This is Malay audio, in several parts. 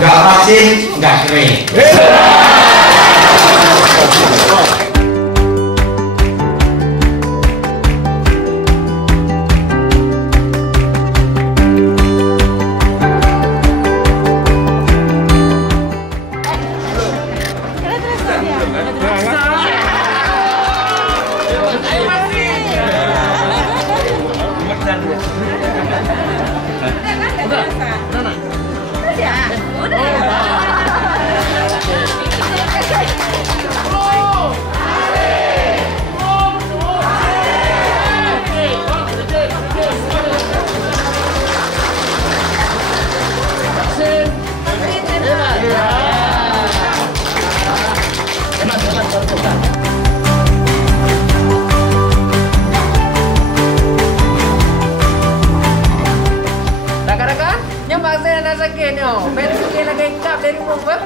nggak vaksin, nggak kering. Rakan-rakan, yang vaksin anda sakit ni, vaksin lagi kap dari rumah.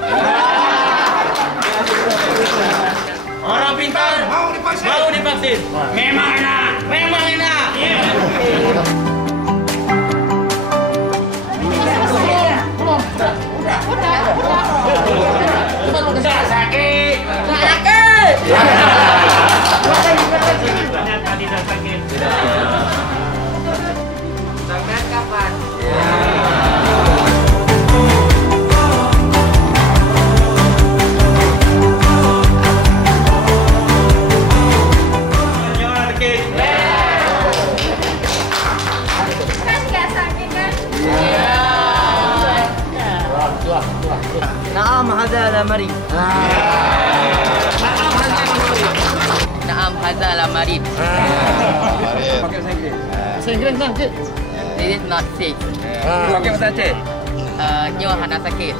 Orang pintar mau divaksin. Memang enak. Udah sakit. Banyak kali dah sakit. Sampai kapan? نعم هذا لمريض. Naam hazal marid. Bahasa Inggeris dah, Cik. This is not sick. Pakai bahasa Aceh. Nyo hana sakit.